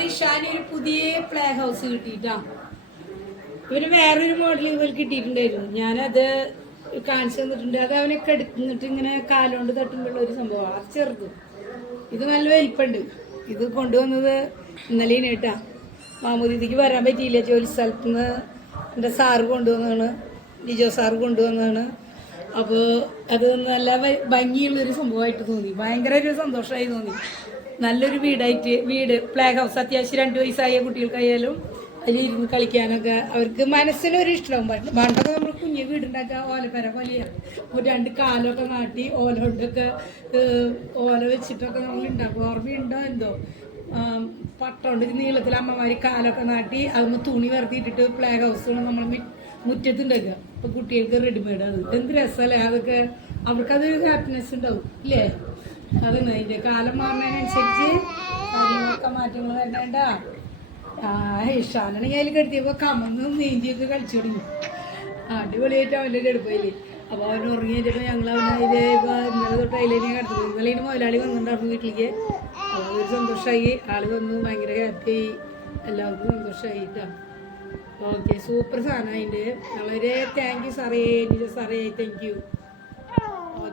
നമ്മുടെ ഇഷാന് ഒരു പുതിയ പ്ലേ ഹൗസ് കിട്ടിയിട്ടാ. ഇവന് വേറൊരു മോഡൽ ഇതുപോലെ കിട്ടിയിട്ടുണ്ടായിരുന്നു. ഞാനത് കാണിച്ചു തന്നിട്ടുണ്ട്. അത് അവനൊക്കെ എടുത്തിട്ട് ഇങ്ങനെ കാലുകൊണ്ട് തട്ടുമ്പോഴുള്ള ഒരു സംഭവമാണ്. അത് ചെറുത്. ഇത് നല്ല വലിപ്പുണ്ട്. ഇത് കൊണ്ടുവന്നത് ഇന്നലെയാണ് കേട്ടാ. മാമൂദിക്ക് വരാൻ പറ്റിയില്ല. ജോലി സ്ഥലത്ത് നിന്ന് എൻ്റെ സാറ് കൊണ്ടുവന്നതാണ്, ലിജോ സാറ് കൊണ്ടുവന്നതാണ്. അപ്പോൾ അത് നല്ല ഭംഗിയുള്ളൊരു സംഭവമായിട്ട് തോന്നി. ഭയങ്കര ഒരു സന്തോഷമായി തോന്നി. നല്ലൊരു വീട് പ്ലേ ഹൗസ്. അത്യാവശ്യം 2 വയസ്സായ കുട്ടികൾക്കായാലും അതിലിരുന്ന് കളിക്കാനൊക്കെ അവർക്ക് മനസ്സിനൊരു ഇഷ്ടമാവും. പണ്ടൊക്കെ നമ്മൾ കുഞ്ഞ് വീടുണ്ടാക്കുക ഓലപ്പര പോലെയാണ്. 2 കാലൊക്കെ നാട്ടി ഓല വെച്ചിട്ടൊക്കെ നമ്മൾ ഉണ്ടാക്കും. ഓർമ്മയുണ്ടോ എന്തോ? പട്ടമുണ്ട് നീളത്തിൽ അമ്മമാർ കാലൊക്കെ നാട്ടി അതൊന്ന് തുണി വറുത്തിയിട്ടിട്ട് പ്ലേ ഹൗസുകൾ നമ്മൾ മുറ്റത്തുണ്ടാക്കുക. അപ്പോൾ കുട്ടികൾക്ക് റെഡിമെയ്ഡ്. അത് എന്ത് രസമല്ലേ അതൊക്കെ. അവർക്കതൊരു ഹാപ്പിനെസ് ഉണ്ടാവും ഇല്ലേ? അതാണ് അതിൻ്റെ കാലം മാറുന്നതിനനുസരിച്ച് കാര്യങ്ങളൊക്കെ മാറ്റങ്ങൾ വരേണ്ട. ഇഷാനാണെങ്കിൽ അതിൽ കെടുത്തിയപ്പോൾ കമന്നും നീന്തിയൊക്കെ കളിച്ചു തുടങ്ങി. അടിപൊളിയായിട്ട് അവൻ്റെ എടുപ്പില്ലേ. അപ്പോൾ അവൻ ഉറങ്ങി കഴിഞ്ഞപ്പോൾ ഞങ്ങൾ അവനെ ഇന്നലെ തൊട്ട് അതിലേനെ കിടത്തത്. ഇന്നലെ മുതലാളി വന്നിട്ടുണ്ടായിരുന്നു വീട്ടിലേക്ക്. അപ്പോൾ അതൊരു സന്തോഷമായി. ആൾ വന്നു, ഭയങ്കര ഹാപ്പിയായി, എല്ലാവർക്കും സന്തോഷമായിട്ടാണ്. ഓക്കെ, സൂപ്പർ സാധനം അതിൻ്റെ. വളരെ താങ്ക് യു സാറേ, സാറേ താങ്ക് യു.